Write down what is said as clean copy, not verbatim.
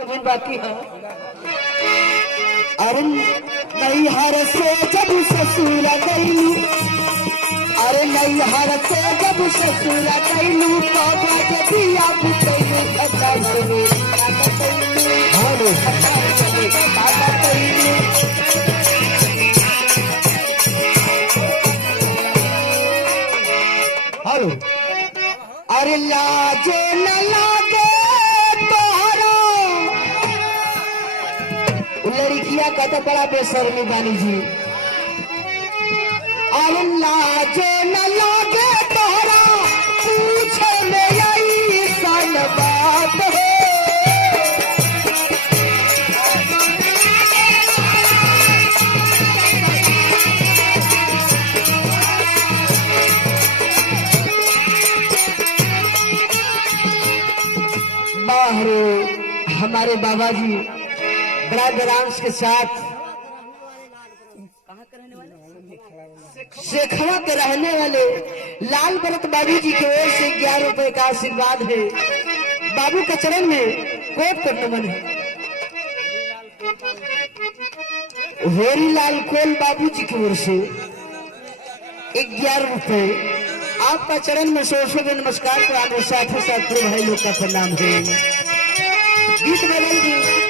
अभी बाकी है। अरे नहीं हर से जब ससुर गईलू, अरे नहीं हर से जब ससुर गईलू तो दिया बुतैलू खता सुनी हेलो हेलो। अरे लाजो न लागे लड़किया का तो बड़ा बेशर्मी बानी जी। अरे लाजो न लागे तोहरा पूछे में आई सन बात हो। बाहर हमारे बाबा जी ब्रांच के साथ शेखवा के रहने वाले लाल भरत बाबू जी की ओर से 11 रुपए का आशीर्वाद है। बाबू के चरण में कोट कोट नमन है। होरीलाल कोल बाबू जी की ओर से 11 रुपए आपका चरण में सौ नमस्कार कराने साथ ही साथ भाई लोग का प्रणाम है। गीत बदल दी।